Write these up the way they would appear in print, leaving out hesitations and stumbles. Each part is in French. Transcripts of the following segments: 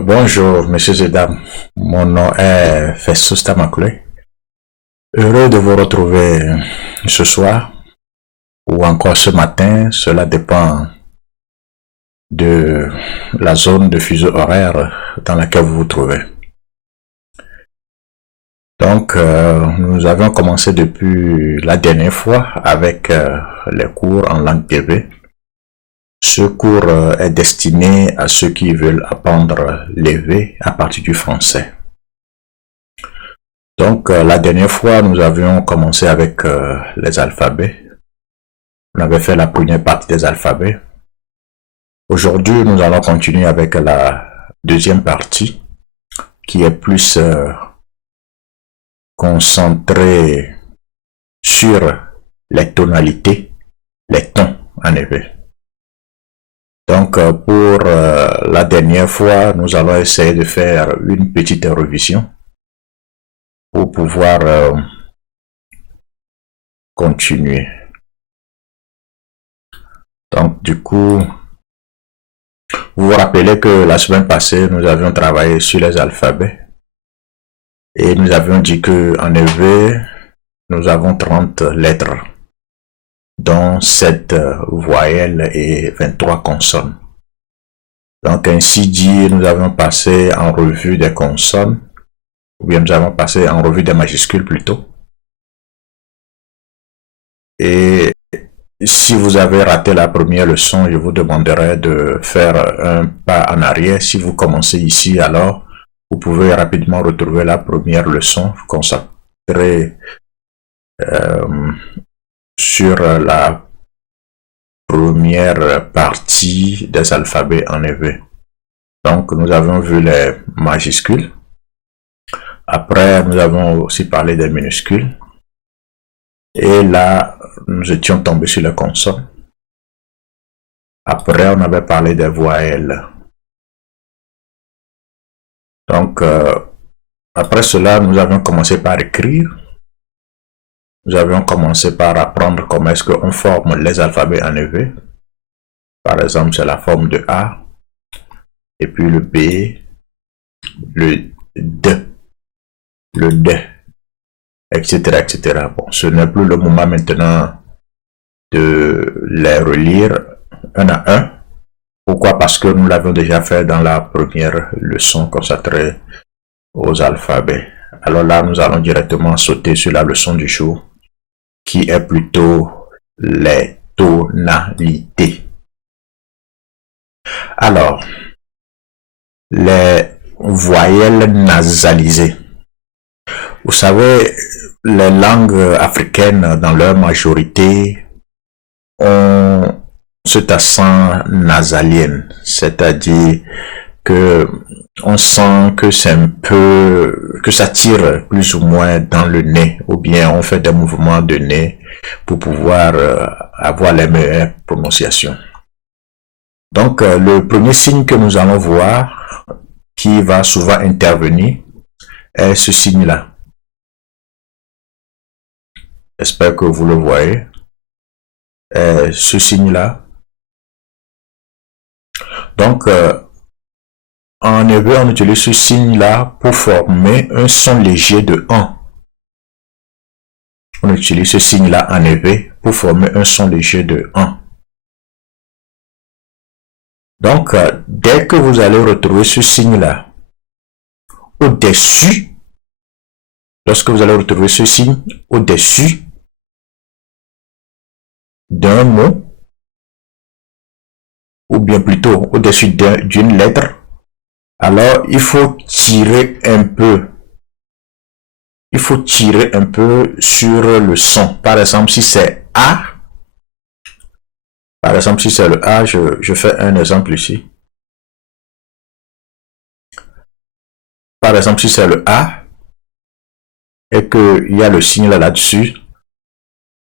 Bonjour, messieurs et dames. Mon nom est Festus Tamakule. Heureux de vous retrouver ce soir ou encore ce matin. Cela dépend de la zone de fuseau horaire dans laquelle vous vous trouvez. Donc, nous avions commencé depuis la dernière fois avec les cours en langue TV. Ce cours est destiné à ceux qui veulent apprendre l'EV à partir du français. Donc, la dernière fois, nous avions commencé avec les alphabets. On avait fait la première partie des alphabets. Aujourd'hui, nous allons continuer avec la deuxième partie, qui est plus concentrée sur les tonalités, les tons, en effet. Donc, pour la dernière fois, nous allons essayer de faire une petite révision pour pouvoir continuer. Donc, du coup, vous vous rappelez que la semaine passée, nous avions travaillé sur les alphabets et nous avions dit que en EV, nous avons 30 lettres, dont 7 voyelles et 23 consonnes. Donc, ainsi dit, nous avons passé en revue des consonnes, ou bien nous avons passé en revue des majuscules plutôt. Et si vous avez raté la première leçon, je vous demanderai de faire un pas en arrière. Si vous commencez ici, alors vous pouvez rapidement retrouver la première leçon consacrée sur la première partie des alphabets en EV. Donc, nous avons vu les majuscules. Après, nous avons aussi parlé des minuscules. Et là, nous étions tombés sur les consonnes. Après, on avait parlé des voyelles. Donc, après cela, nous avions commencé par écrire. Nous avions commencé par apprendre comment est-ce qu'on forme les alphabets en EV. Par exemple, c'est la forme de A, et puis le B, le D, etc., etc. Bon, ce n'est plus le moment maintenant de les relire un à un. Pourquoi? Parce que nous l'avions déjà fait dans la première leçon consacrée aux alphabets. Alors là, nous allons directement sauter sur la leçon du jour, qui est plutôt les tonalités. Alors, les voyelles nasalisées. Vous savez, les langues africaines, dans leur majorité, ont cet accent nasalien, c'est-à-dire que on sent que c'est un peu, que ça tire plus ou moins dans le nez, ou bien on fait des mouvements de nez pour pouvoir avoir les meilleures prononciations. Donc, le premier signe que nous allons voir, qui va souvent intervenir, est ce signe-là. J'espère que vous le voyez. Ce signe-là. Donc, en hébreu, on utilise ce signe-là pour former un son léger de 1. On utilise ce signe-là en hébreu pour former un son léger de 1. Donc, dès que vous allez retrouver ce signe-là au-dessus, lorsque vous allez retrouver ce signe au-dessus d'un mot, ou bien plutôt au-dessus d'une lettre, alors il faut tirer un peu. Il faut tirer un peu sur le son. Par exemple, si c'est A, par exemple, si c'est le A, je fais un exemple ici. Par exemple, si c'est le A, et qu'il y a le signe là-dessus,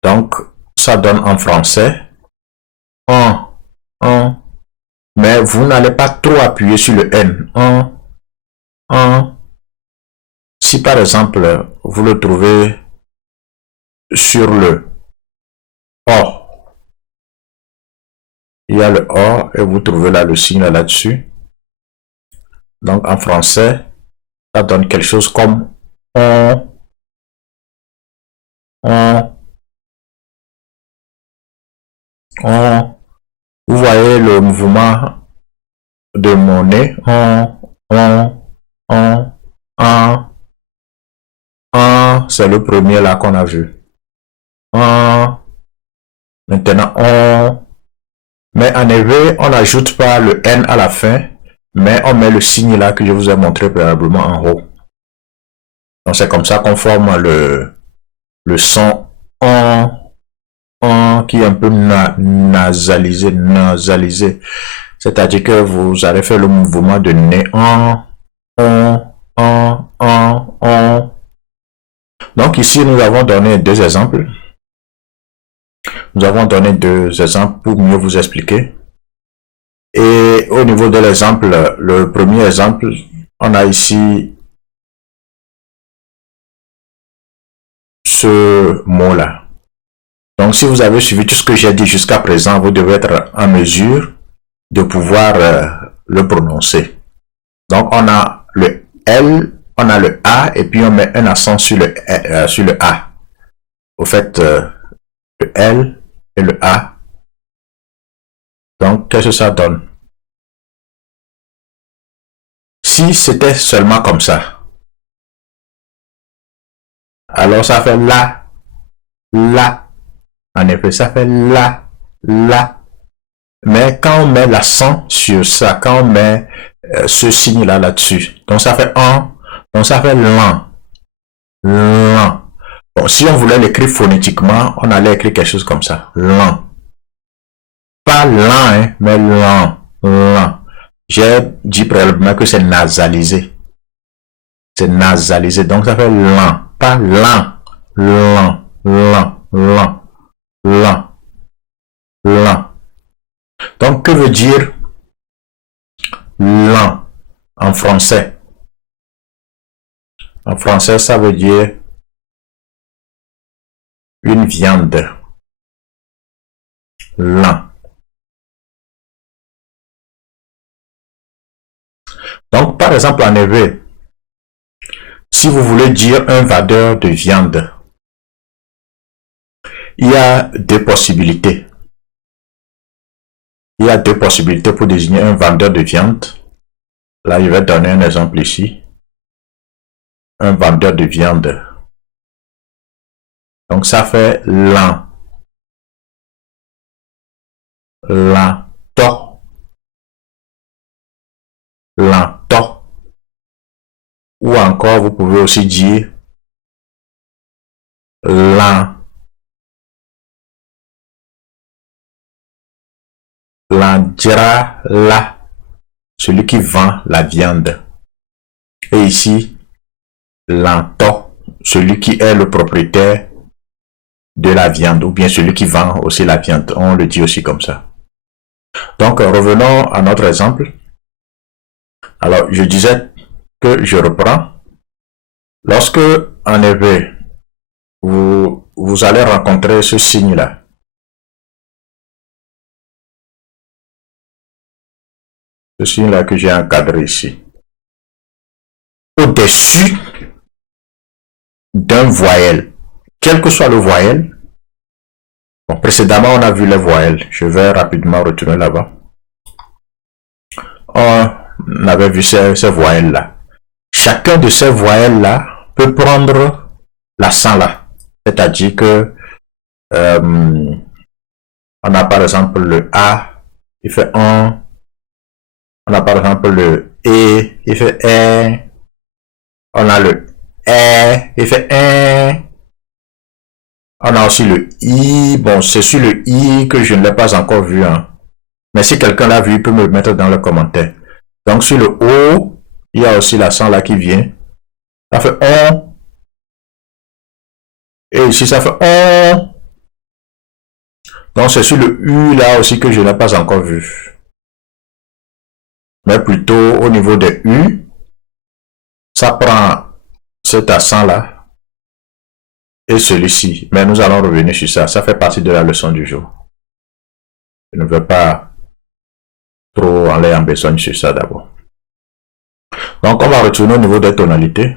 donc ça donne en français un, mais vous n'allez pas trop appuyer sur le N. Un. Si par exemple, vous le trouvez sur le O, il y a le O et vous trouvez là le signe là-dessus. Donc en français, ça donne quelque chose comme on, on. Vous voyez le mouvement de mon nez. On, c'est le premier là qu'on a vu. Maintenant, on. Mais en effet, on n'ajoute pas le N à la fin, mais on met le signe là que je vous ai montré préalablement en haut. Donc c'est comme ça qu'on forme le son qui est un peu nasalisé. C'est-à-dire que vous allez faire le mouvement de nez on. Donc ici, nous avons donné deux exemples. Nous avons donné deux exemples pour mieux vous expliquer. Et au niveau de l'exemple, le premier exemple, on a ici ce mot-là. Donc, si vous avez suivi tout ce que j'ai dit jusqu'à présent, vous devez être en mesure de pouvoir le prononcer. Donc, on a le L, on a le A, et puis on met un accent sur le A. Au fait, le L et le A. Donc, qu'est-ce que ça donne? Si c'était seulement comme ça, alors ça fait la. En effet, ça fait la. Mais quand on met l'accent sur ça, quand on met ce signe-là là-dessus, donc ça fait un, donc ça fait l'an. Bon, si on voulait l'écrire phonétiquement, on allait écrire quelque chose comme ça. L'an. Pas lent, hein, mais lent. J'ai dit préalablement que c'est nasalisé. C'est nasalisé, donc ça fait lent. Pas lent. Lent. Donc, que veut dire lent en français? En français, ça veut dire une viande. Lent. Donc, par exemple, en éveil, si vous voulez dire un vendeur de viande, il y a deux possibilités. Il y a deux possibilités pour désigner un vendeur de viande. Là, je vais donner un exemple ici. Un vendeur de viande. Donc, ça fait lent. Lento. Ou encore, vous pouvez aussi dire lent. L'endira là, celui qui vend la viande. Et ici, l'ento, celui qui est le propriétaire de la viande, ou bien celui qui vend aussi la viande. On le dit aussi comme ça. Donc, revenons à notre exemple. Alors, je disais que je reprends. Lorsque, en effet, vous allez rencontrer ce signe-là. Ce signe-là que j'ai encadré ici. Au-dessus d'un voyelle. Quel que soit le voyelle. Bon, précédemment, on a vu les voyelles. Je vais rapidement retourner là-bas. On avait vu ces voyelles-là. Chacun de ces voyelles-là peut prendre l'accent là. C'est-à-dire que on a par exemple le A, il fait un. On a par exemple le E, il fait un. On a le E, il fait un. On a aussi le I. Bon, c'est sur le I que je ne l'ai pas encore vu. Hein. Mais si quelqu'un l'a vu, il peut me le mettre dans le commentaire. Donc sur le O, il y a aussi l'accent là qui vient. Ça fait on. Et ici, ça fait on. Donc c'est sur le U là aussi que je n'ai pas encore vu. Mais plutôt au niveau des U, ça prend cet accent là et celui-ci. Mais nous allons revenir sur ça. Ça fait partie de la leçon du jour. Je ne veux pas trop aller en besogne sur ça d'abord. Donc, on va retourner au niveau des tonalités.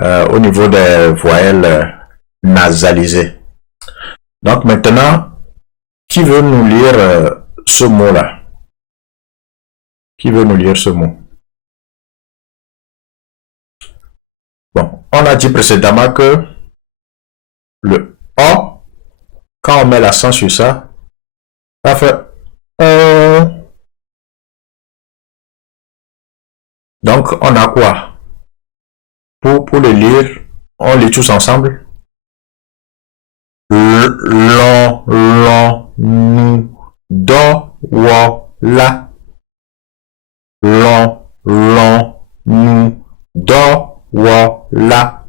Au niveau des voyelles nasalisées. Donc, maintenant, qui veut nous lire ce mot-là? Qui veut nous lire ce mot? Bon, on a dit précédemment que le O, quand on met l'accent sur ça, ça fait Donc, on a quoi? Pour le lire, on lit tous ensemble. L'on, nous, do, wo, la. L'on, nous, do, wo, la.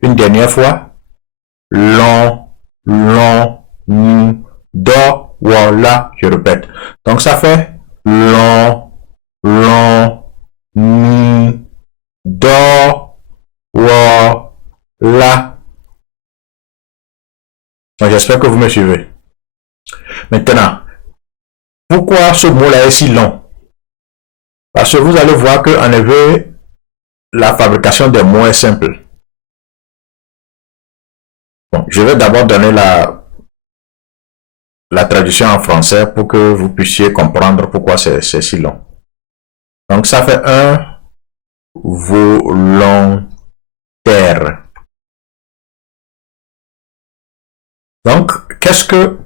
Une dernière fois. L'on, nous, do, wo, la. Je répète. Donc, ça fait l'on, nous, do, wo, la. J'espère que vous me suivez. Maintenant, pourquoi ce mot-là est si long? Parce que vous allez voir que, en effet, la fabrication des mots est simple. Bon, je vais d'abord donner la traduction en français pour que vous puissiez comprendre pourquoi c'est si long. Donc, ça fait un volontaire. Donc,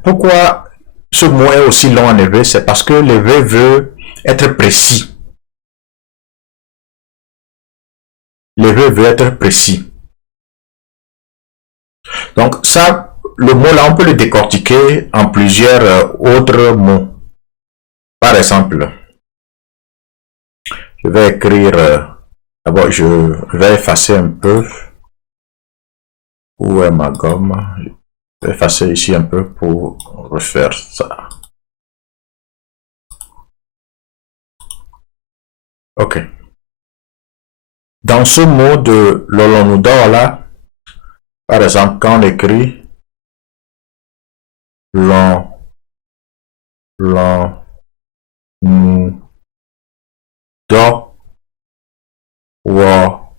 pourquoi ce mot est aussi long en effet? C'est parce que le V veut être précis. Le V veut être précis. Donc, ça, le mot là, on peut le décortiquer en plusieurs autres mots. Par exemple, je vais écrire, d'abord, je vais effacer un peu. Où est ma gomme? Je vais effacer ici un peu pour refaire ça. Ok. Dans ce mot de l'olonudor là, par exemple, quand on écrit l'on, nous, do, wo,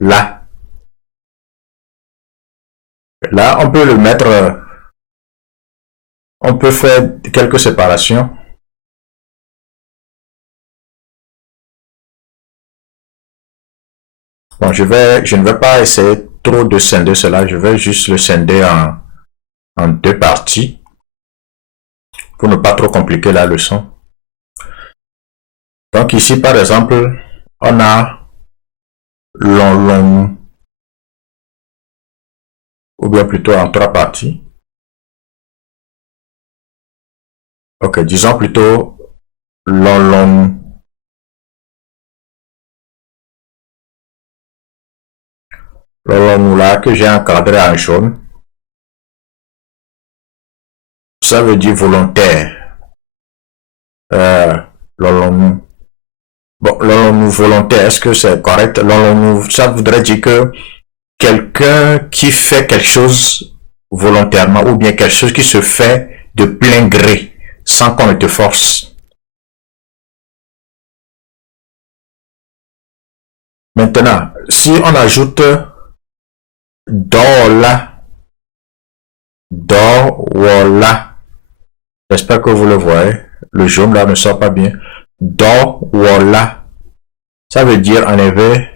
la. Là, on peut le mettre, on peut faire quelques séparations. Bon, je ne vais pas essayer trop de scinder cela, je vais juste le scinder en deux parties pour ne pas trop compliquer la leçon. Donc ici, par exemple, on a l'on, ou bien plutôt en trois parties. Ok, disons plutôt l'on. L'on là que j'ai encadré en jaune. Ça veut dire volontaire. L'on. Bon, l'on volontaire, est-ce que c'est correct? L'on, ça voudrait dire que quelqu'un qui fait quelque chose volontairement ou bien quelque chose qui se fait de plein gré sans qu'on ne te force. Maintenant, si on ajoute dola, dola, j'espère que vous le voyez, le jaune là ne sort pas bien, dola, ça veut dire en effet,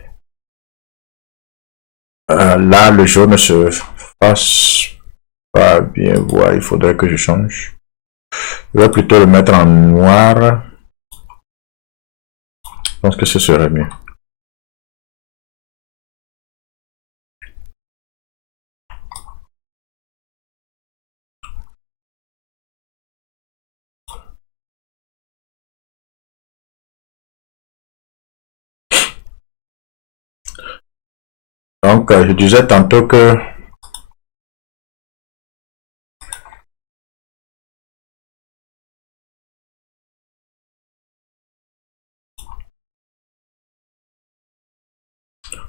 là le jaune ne se fasse pas bien voir, il faudrait que je change. Je vais plutôt le mettre en noir. Je pense que ce serait mieux. Donc, je disais tantôt que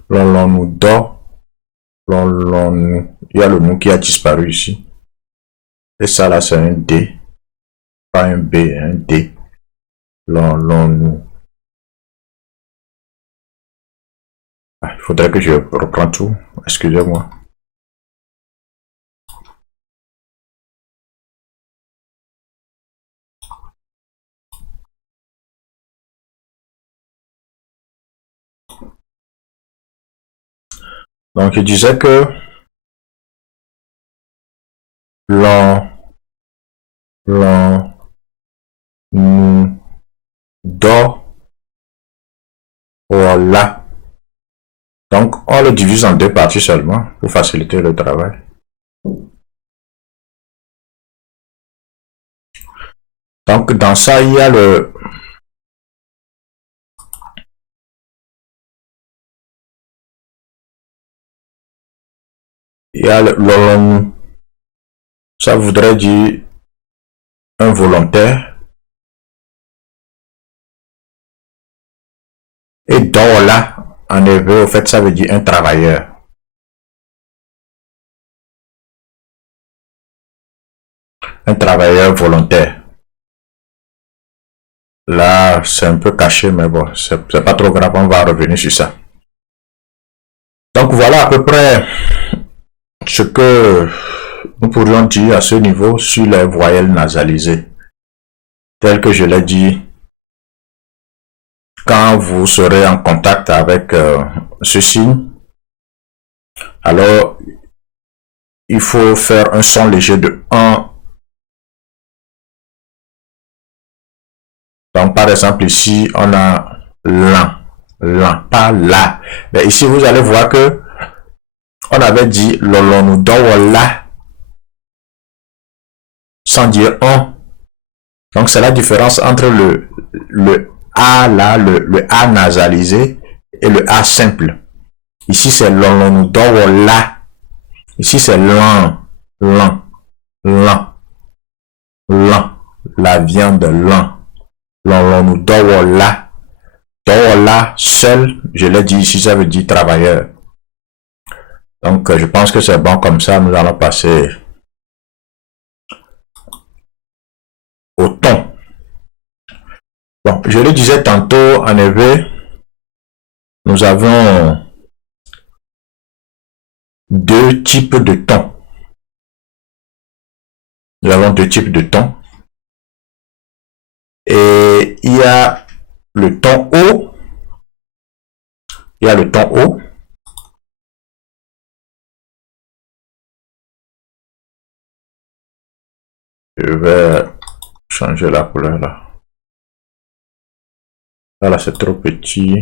l'on nous dort. Il y a le mot qui a disparu ici. Et ça là, c'est un D. Pas un B, un D. L'on nous. Il faudrait que je reprenne tout. Excusez-moi. Donc, je disais que l'on nous dort là. Donc, on le divise en deux parties seulement pour faciliter le travail. Donc, dans ça, il y a le ça voudrait dire un volontaire. Et là, en hébreu, au fait, ça veut dire un travailleur. Un travailleur volontaire. Là, c'est un peu caché, mais bon, c'est pas trop grave, on va revenir sur ça. Donc voilà à peu près ce que nous pourrions dire à ce niveau sur les voyelles nasalisées. Tel que je l'ai dit, quand vous serez en contact avec ce signe, alors il faut faire un son léger de 1. Donc par exemple ici, on a l'an, pas la. Mais ici, vous allez voir que on avait dit lolonu la sans dire on. Donc c'est la différence entre le A là, le A nasalisé et le A simple. Ici c'est lolonu la. Ici c'est lan, la viande lan. Lolonu la, seul, je l'ai dit ici, ça veut dire travailleur. Donc je pense que c'est bon comme ça, nous allons passer au ton. Bon, je le disais tantôt, en effet, nous avons deux types de tons. Nous avons deux types de tons. Et il y a le ton haut. Il y a le ton haut. Je vais changer la couleur là. Là, c'est trop petit.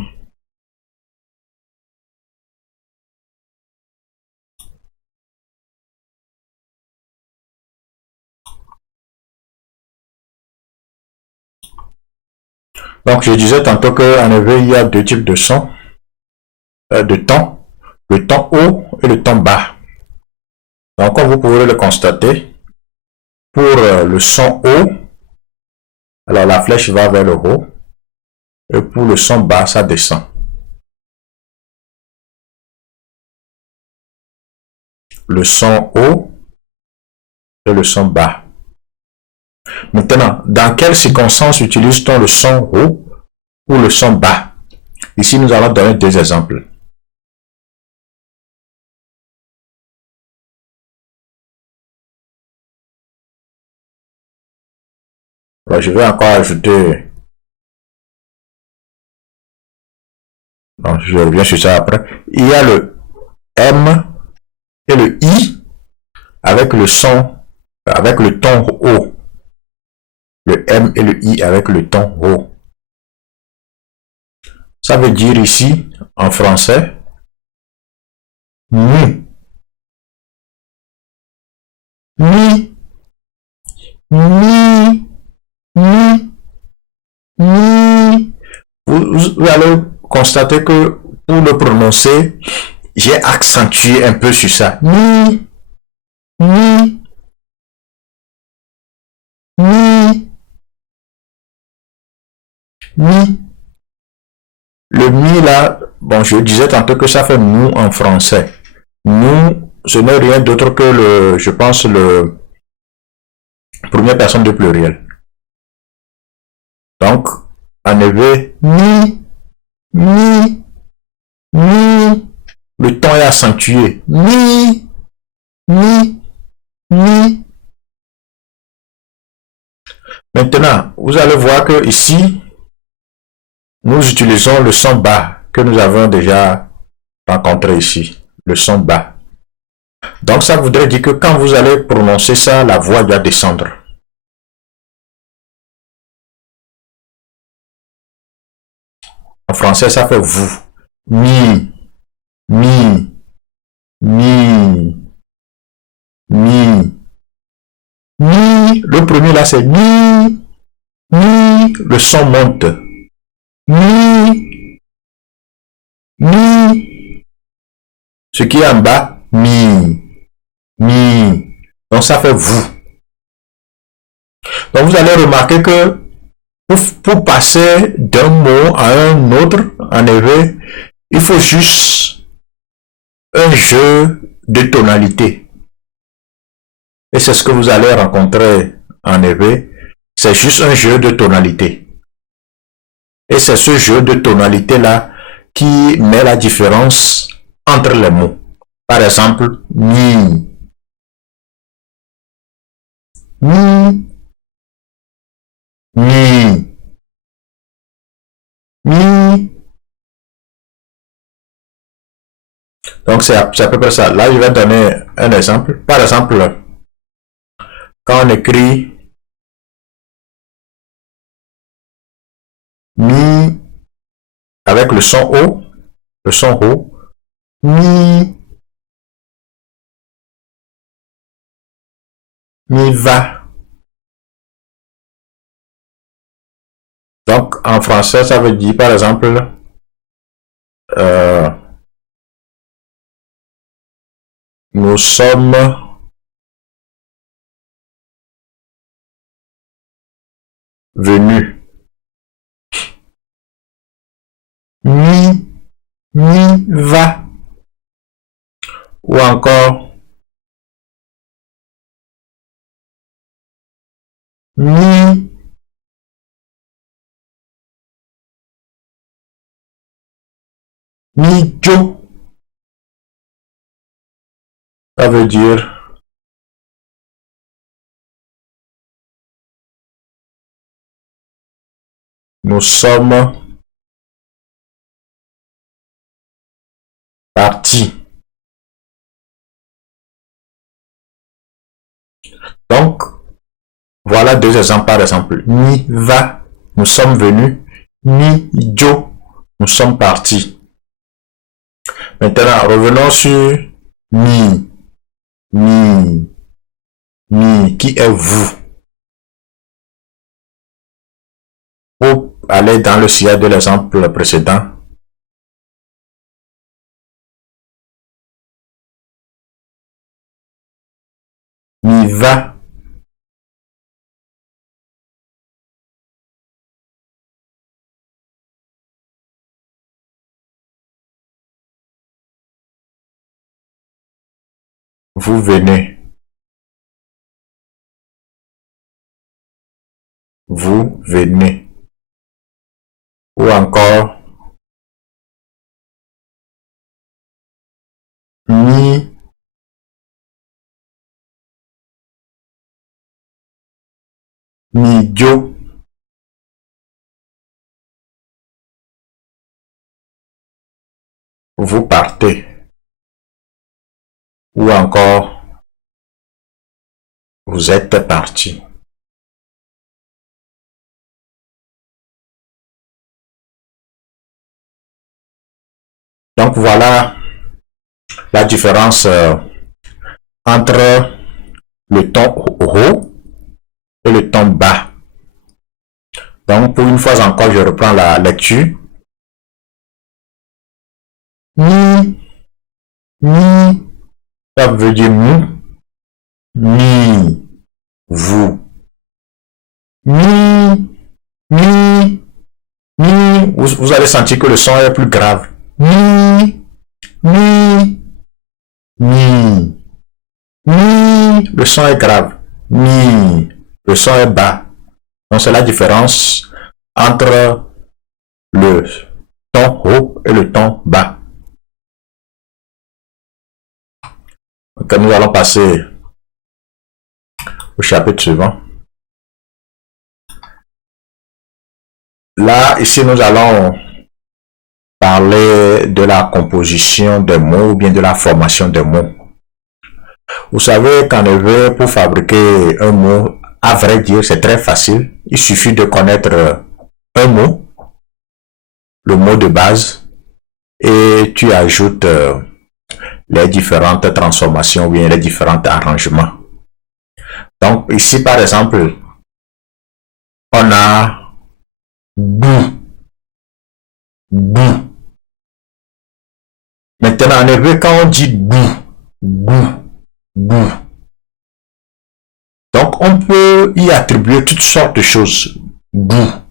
Donc, je disais tantôt qu'en effet, il y a deux types de sons, de tons. Le ton haut et le ton bas. Donc, comme vous pouvez le constater, pour le son haut, alors la flèche va vers le haut. Et pour le son bas, ça descend. Le son haut et le son bas. Maintenant, dans quelles circonstances utilise-t-on le son haut ou le son bas? Ici, nous allons donner deux exemples. Alors, je vais encore ajouter... Non, je reviens sur ça après. Il y a le M et le I avec le son, avec le ton haut. Le M et le I avec le ton haut. Ça veut dire ici, en français, ni, ni, ni, ni, ni. Vous allez constater que pour le prononcer, j'ai accentué un peu sur ça. Ni, ni, ni, ni. Le mi là, bon, je disais tantôt que ça fait nous en français. Nous, ce n'est rien d'autre que le, je pense, le première personne de pluriel. Donc, en effet, ni, Mi, le ton est accentué. Mi, mi, mi. Maintenant, vous allez voir que ici, nous utilisons le son bas que nous avons déjà rencontré ici. Le son bas. Donc, ça voudrait dire que quand vous allez prononcer ça, la voix doit descendre. En français, ça fait vous. Mi, mi, mi, mi, mi. Le premier là, c'est mi, mi. Le son monte. Mi, mi. Ce qui est en bas, mi, mi. Donc, ça fait vous. Donc, vous allez remarquer que pour passer d'un mot à un autre en éveil, il faut juste un jeu de tonalité. Et c'est ce que vous allez rencontrer en éveil. C'est juste un jeu de tonalité. Et c'est ce jeu de tonalité-là qui met la différence entre les mots. Par exemple, mi, mi, mi, mi. Donc, c'est à peu près ça. Là, je vais donner un exemple. Par exemple, quand on écrit mi avec le son O, mi, mi va. Donc, en français, ça veut dire, par exemple, nous sommes venus. Mi, mi va. Ou encore, mi, mi jo. Ça veut dire nous sommes partis. Donc, voilà deux exemples par exemple. Mi va, nous sommes venus. Mi jo, nous sommes partis. Maintenant, revenons sur mi, mi, mi, qui est vous. Pour aller dans le sillage de l'exemple précédent, mi va. Vous venez. Vous venez. Ou encore, mi, mi jo. Vous partez. Ou encore, vous êtes parti. Donc voilà la différence entre le ton haut et le ton bas. Donc pour une fois encore, je reprends la lecture. Mi, mi, ça veut dire nous. Mi, vous. Mi, mi, mi. Vous allez sentir que le son est plus grave. Mi, mi, mi. Mi, le son est grave. Mi, le son est bas. Donc c'est la différence entre le ton haut et le ton bas. Donc, nous allons passer au chapitre suivant. Là, ici, nous allons parler de la composition des mots ou bien de la formation des mots. Vous savez qu'en hébreu, pour fabriquer un mot, à vrai dire, c'est très facile. Il suffit de connaître un mot, le mot de base, et tu ajoutes les différentes transformations ou bien les différents arrangements. Donc ici, par exemple, on a bout, bout. Maintenant, en hébreu, quand on dit bout, bout, bout, donc on peut y attribuer toutes sortes de choses. Bout.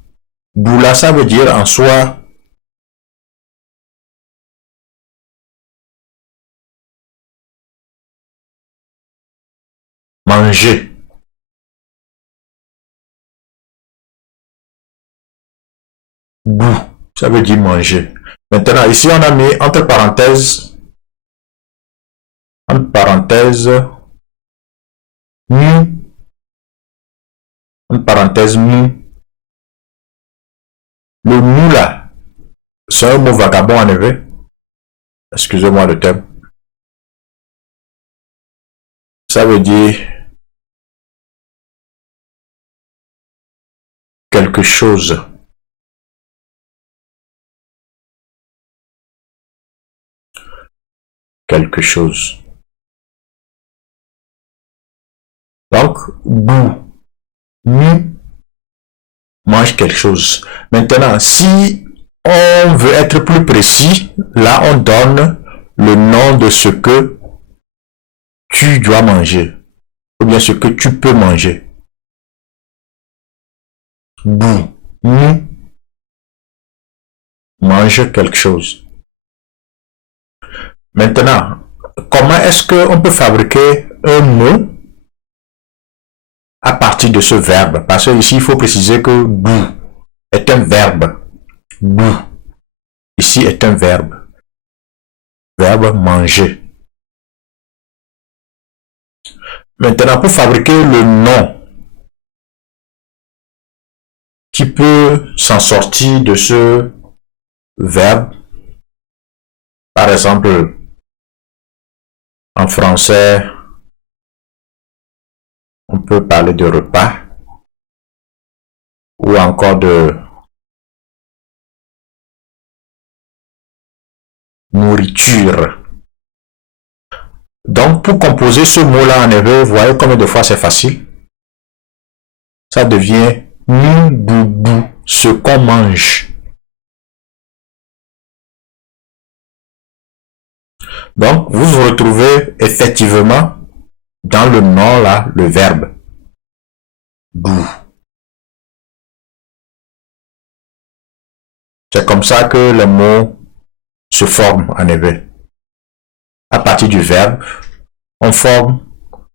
Bout là, ça veut dire en soi manger. Bout, ça veut dire manger. Maintenant, ici, on a mis entre parenthèses, mu, entre parenthèses, mu. Le mu là, c'est un mot vagabond en effet. Excusez-moi le terme. Ça veut dire quelque chose. Quelque chose. Donc, bout, mu, mange quelque chose. Maintenant, si on veut être plus précis, là, on donne le nom de ce que tu dois manger. Ou bien ce que tu peux manger. Bout, mu, mange quelque chose. Maintenant, comment est-ce qu'on peut fabriquer un mot à partir de ce verbe? Parce que ici, il faut préciser que bout est un verbe. Bout, ici, est un verbe. Verbe manger. Maintenant, pour fabriquer le nom qui peut s'en sortir de ce verbe, par exemple, en français, on peut parler de repas ou encore de nourriture. Donc, pour composer ce mot-là en hébreu, vous voyez combien de fois c'est facile? Ça devient boubou, ce qu'on mange. Donc, vous vous retrouvez effectivement dans le nom là, le verbe bou. C'est comme ça que les mots se forment en hébreu. À partir du verbe, on forme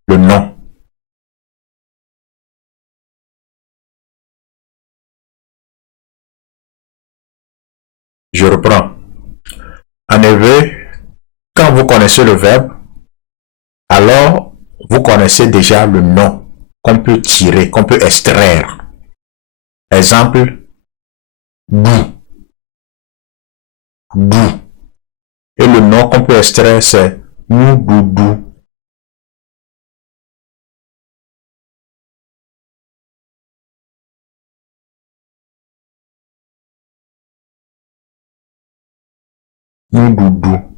le nom. Je reprends. En hébreu, quand vous connaissez le verbe, alors vous connaissez déjà le nom qu'on peut tirer, qu'on peut extraire. Exemple, bou, bou. Et le nom qu'on peut extraire, c'est mouboubou. Mouboubou.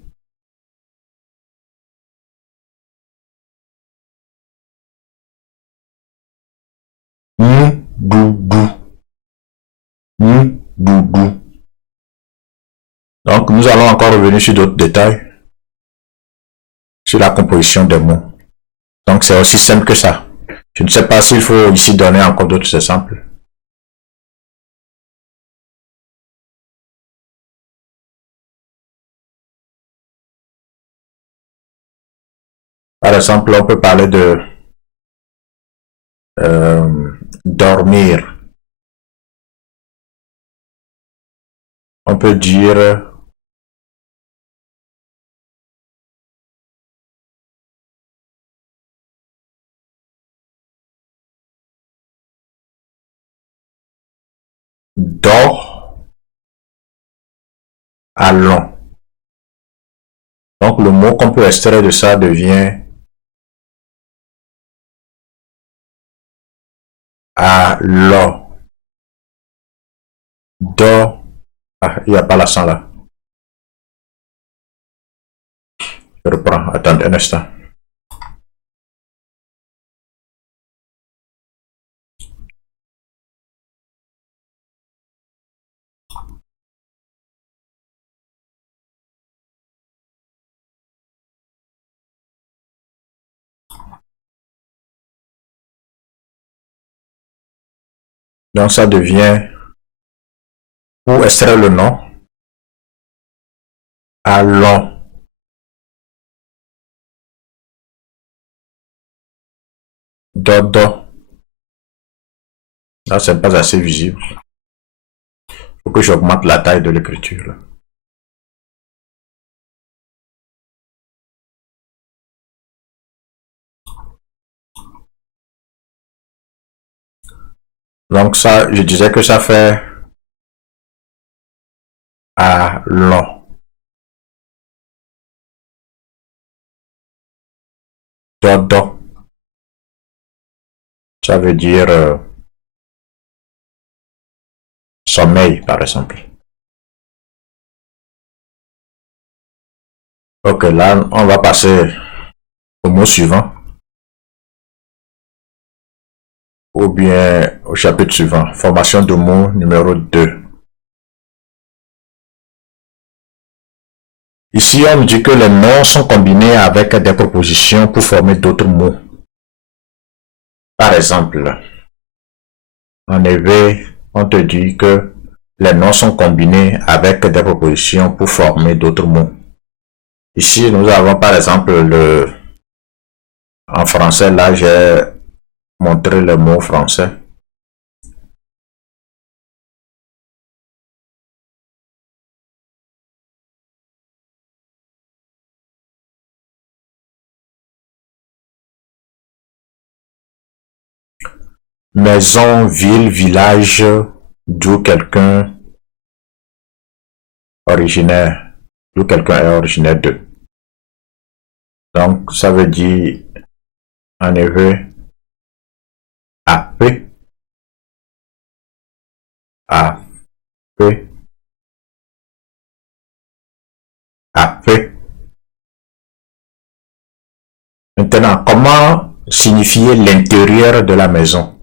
Mouboubou. Mouboubou. Donc, nous allons encore revenir sur d'autres détails, sur la composition des mots. Donc, c'est aussi simple que ça. Je ne sais pas s'il faut ici donner encore d'autres exemples. Par exemple, on peut parler de dormir. On peut dire Do, allons. Donc le mot qu'on peut extraire de ça devient allons. Do. Ah, il n'y a pas l'accent là. Je reprends. Attendez un instant. Donc ça devient, pour extraire le nom, allons. Dodo. Là, c'est pas assez visible. Il faut que j'augmente la taille de l'écriture. Donc ça, je disais que ça fait allons. Dodo. Ça veut dire sommeil, par exemple. Ok, là, on va passer au mot suivant, ou bien au chapitre suivant. Formation de mots numéro 2. Ici, on nous dit que les noms sont combinés avec des propositions pour former d'autres mots. Par exemple, en effet, on te dit que les noms sont combinés avec des propositions pour former d'autres mots. Ici, nous avons par exemple en français, là, j'ai montré le mot français. Maison, ville, village, d'où quelqu'un originaire, d'où quelqu'un est originaire de. Donc, ça veut dire, en effet, AP, AP, AP. Maintenant, comment signifier l'intérieur de la maison?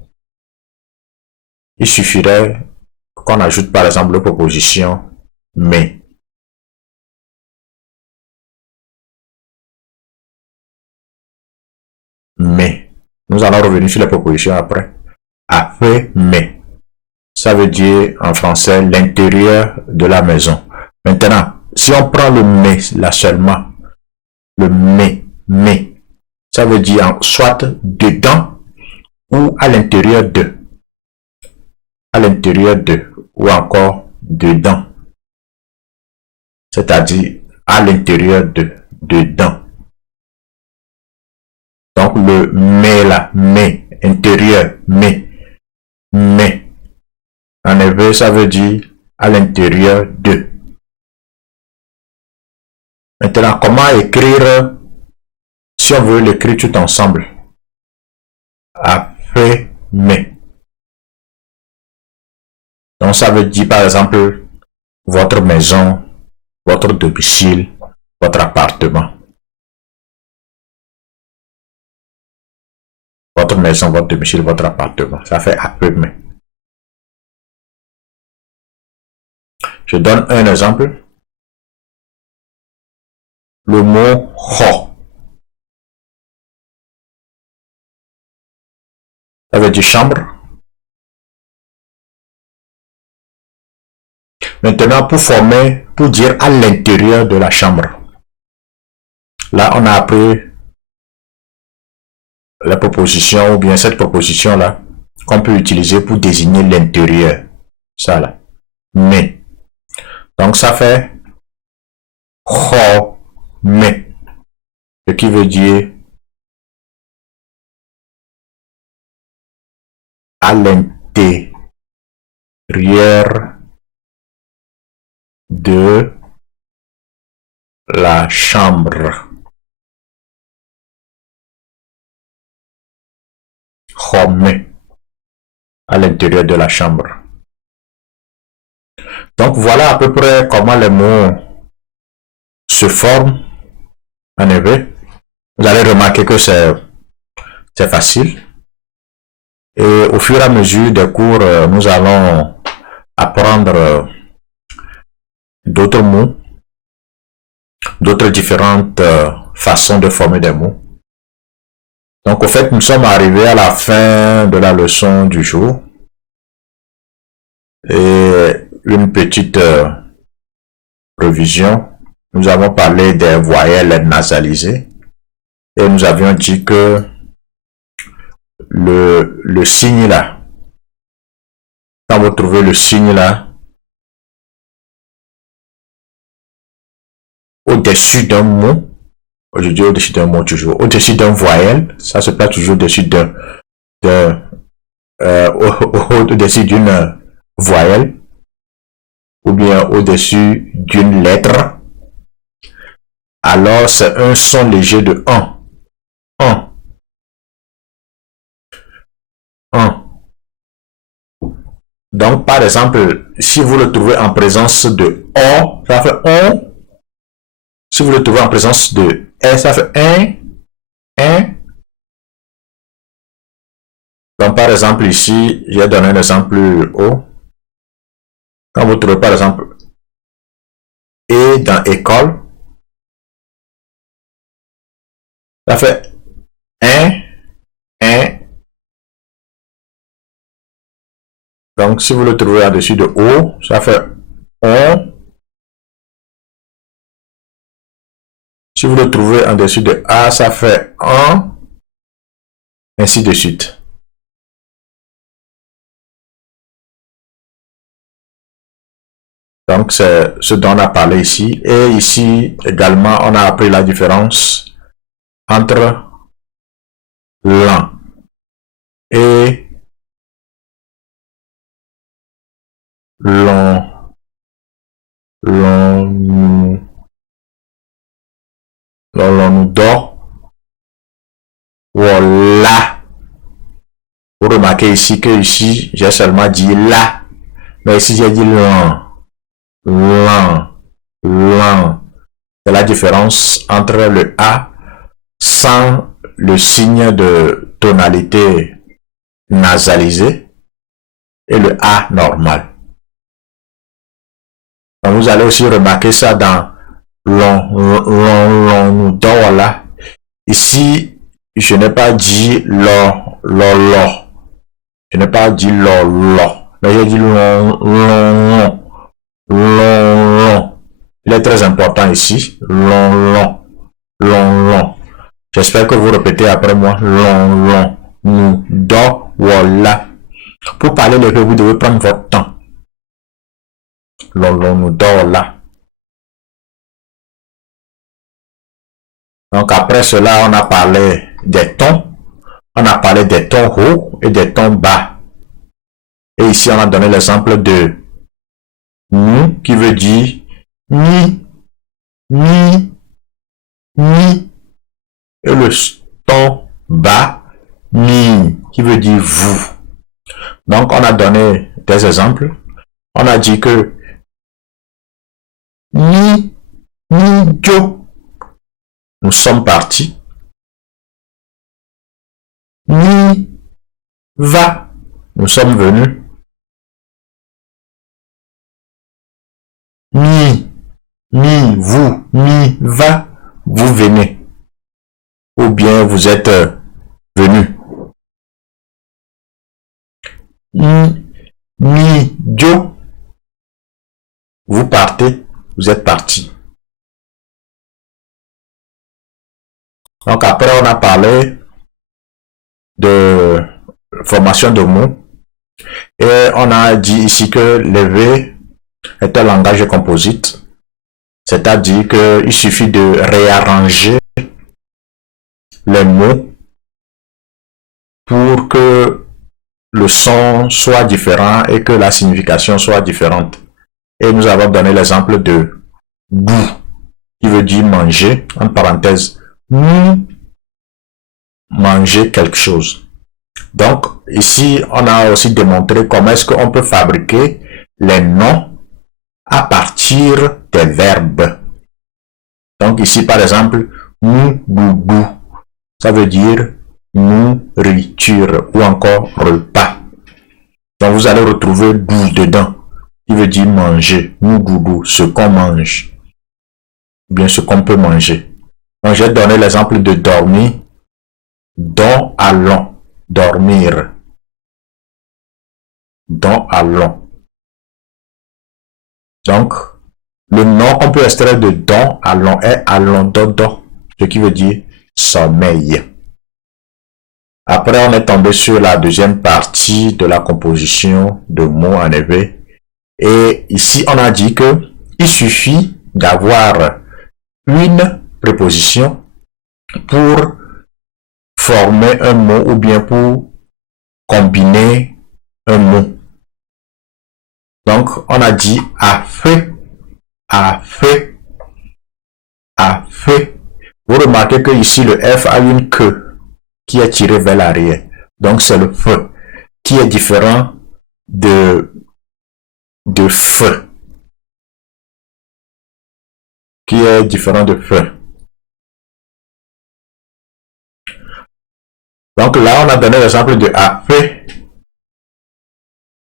Il suffirait qu'on ajoute par exemple la proposition mais. Mais. Nous allons revenir sur les propositions après. Après mais. Ça veut dire en français l'intérieur de la maison. Maintenant, si on prend le mais là seulement, le mais, ça veut dire soit dedans ou à l'intérieur de. À l'intérieur de ou encore dedans. C'est-à-dire à l'intérieur de, dedans. Donc le mais là, mais, intérieur, mais. En effet, ça veut dire à l'intérieur de. Maintenant, comment écrire si on veut l'écrire tout ensemble? Après, mais. Donc ça veut dire par exemple votre maison, votre domicile, votre appartement. Votre maison, votre domicile, votre appartement. Ça fait après, mais. Je donne un exemple. Le mot ho. Ça veut dire chambre. Maintenant, pour dire à l'intérieur de la chambre. Là, on a appris la proposition ou bien cette proposition-là qu'on peut utiliser pour désigner l'intérieur. Ça là. Mais. Donc, ça fait ho, mais. Ce qui veut dire à l'intérieur de la chambre. Home à l'intérieur de la chambre. Donc voilà à peu près comment les mots se forment. En effet, vous allez remarquer que c'est facile. Et au fur et à mesure des cours, nous allons apprendre d'autres mots, d'autres différentes façons de former des mots. Donc, au fait, nous sommes arrivés à la fin de la leçon du jour. Et une petite révision. Nous avons parlé des voyelles nasalisées. Et nous avions dit que le signe là, quand vous trouvez le signe là, au-dessus d'un mot, je dis au-dessus d'un mot toujours, au-dessus d'un voyelle, ça se place toujours au-dessus au-dessus d'une voyelle, ou bien au-dessus d'une lettre, alors c'est un son léger de 1. 1. 1. Donc, par exemple, si vous le trouvez en présence de O, ça fait on. Si vous le trouvez en présence de S, ça fait un. Donc, par exemple, ici, j'ai donné un exemple O. Quand vous trouvez, par exemple, et dans école, ça fait un. Donc, si vous le trouvez au-dessus de O, ça fait on. Si vous le trouvez en dessus de A, ça fait un, ainsi de suite. Donc, c'est ce dont on a parlé ici. Et ici, également, on a appris la différence entre lent et long. Nous dort. Voilà. Vous remarquez ici que ici, j'ai seulement dit là. Mais ici, j'ai dit lent. C'est la différence entre le A sans le signe de tonalité nasalisée et le A normal. Donc, vous allez aussi remarquer ça dans nous dort là. Ici, je n'ai pas dit lo. Je n'ai pas dit lo. Mais j'ai dit long. Il est très important ici. Long. J'espère que vous répétez après moi. Long. Nous dort voilà. Pour parler le vous devez prendre votre temps. Long, nous dort là. Donc après cela, on a parlé des tons. On a parlé des tons hauts et des tons bas. Et ici, on a donné l'exemple de nous qui veut dire ni. Et le ton bas, ni, qui veut dire vous. Donc, on a donné des exemples. On a dit que ni jo. Nous sommes partis. Ni va. Nous sommes venus. Ni vous, ni va, vous venez. Ou bien vous êtes venus. Ni jo. Vous partez, vous êtes partis. Donc après, on a parlé de formation de mots. Et on a dit ici que le V est un langage composite. C'est-à-dire qu'il suffit de réarranger les mots pour que le son soit différent et que la signification soit différente. Et nous avons donné l'exemple de goût, qui veut dire manger, en parenthèse, manger quelque chose. Donc, ici, on a aussi démontré comment est-ce qu'on peut fabriquer les noms à partir des verbes. Donc, ici, par exemple, gougou, ça veut dire nourriture ou encore repas. Donc, vous allez retrouver goût dedans, qui veut dire manger, gougou, ce qu'on mange, ou bien ce qu'on peut manger. Donc, j'ai donné l'exemple de dormir, dont allons, dormir, dont allons. Donc, le nom qu'on peut extraire de don allons est allons dodo, ce qui veut dire sommeil. Après, on est tombé sur la deuxième partie de la composition de mots en effet. Et ici, on a dit que il suffit d'avoir une préposition pour former un mot ou bien pour combiner un mot. Donc, on a dit a fait, a fait, a fait. Vous remarquez que ici, le F a une queue qui est tirée vers l'arrière. Donc, c'est le feu qui est différent de feu. Qui est différent de feu. Donc là, on a donné l'exemple de a fait.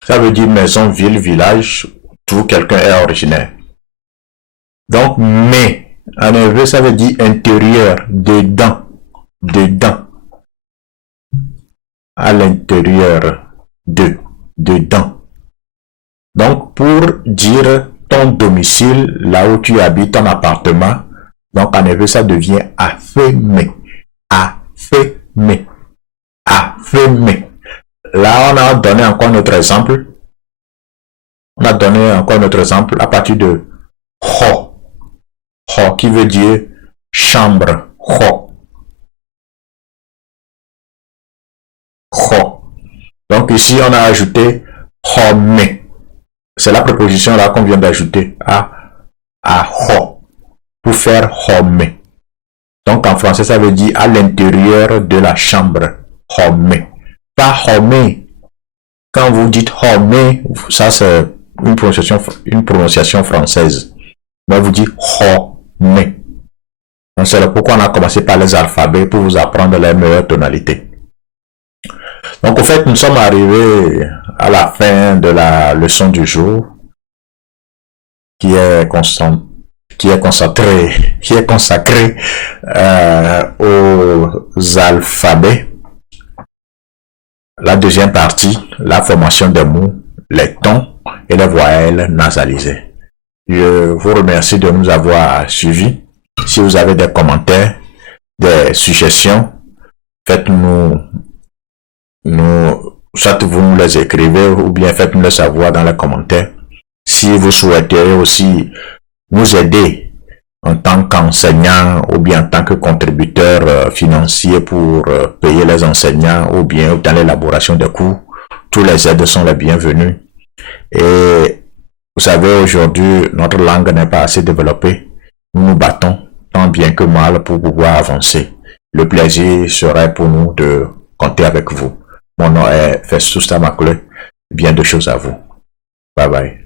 Ça veut dire maison, ville, village, d'où quelqu'un est originaire. Donc, mais, en effet, ça veut dire intérieur, dedans, dedans. À l'intérieur, dedans. Donc, pour dire ton domicile, là où tu habites, ton appartement, donc en effet, ça devient affirmé. Affirmé. Affirmé. Là, on a donné encore notre exemple. On a donné encore notre exemple à partir de ho. Ho qui veut dire chambre. Ho. Ho. Donc ici, on a ajouté home. C'est la préposition là qu'on vient d'ajouter à ho pour faire home. Donc en français, ça veut dire à l'intérieur de la chambre. Home. Pas home. Quand vous dites home, ça c'est une prononciation française. Mais vous dites home. Donc c'est pourquoi on a commencé par les alphabets pour vous apprendre les meilleures tonalités. Donc, au fait, nous sommes arrivés à la fin de la leçon du jour qui est consacrée aux alphabets. La deuxième partie, la formation des mots, les tons et les voyelles nasalisées. Je vous remercie de nous avoir suivis. Si vous avez des commentaires, des suggestions, faites-nous soit vous nous les écrivez ou bien faites-nous le savoir dans les commentaires. Si vous souhaitez aussi nous aider en tant qu'enseignant ou bien en tant que contributeur financier pour payer les enseignants ou bien dans l'élaboration des cours, tous les aides sont les bienvenus. Et vous savez, aujourd'hui, notre langue n'est pas assez développée. Nous nous battons tant bien que mal pour pouvoir avancer. Le plaisir serait pour nous de compter avec vous. Mon nom est Festus Tamakle. Bien de choses à vous. Bye bye.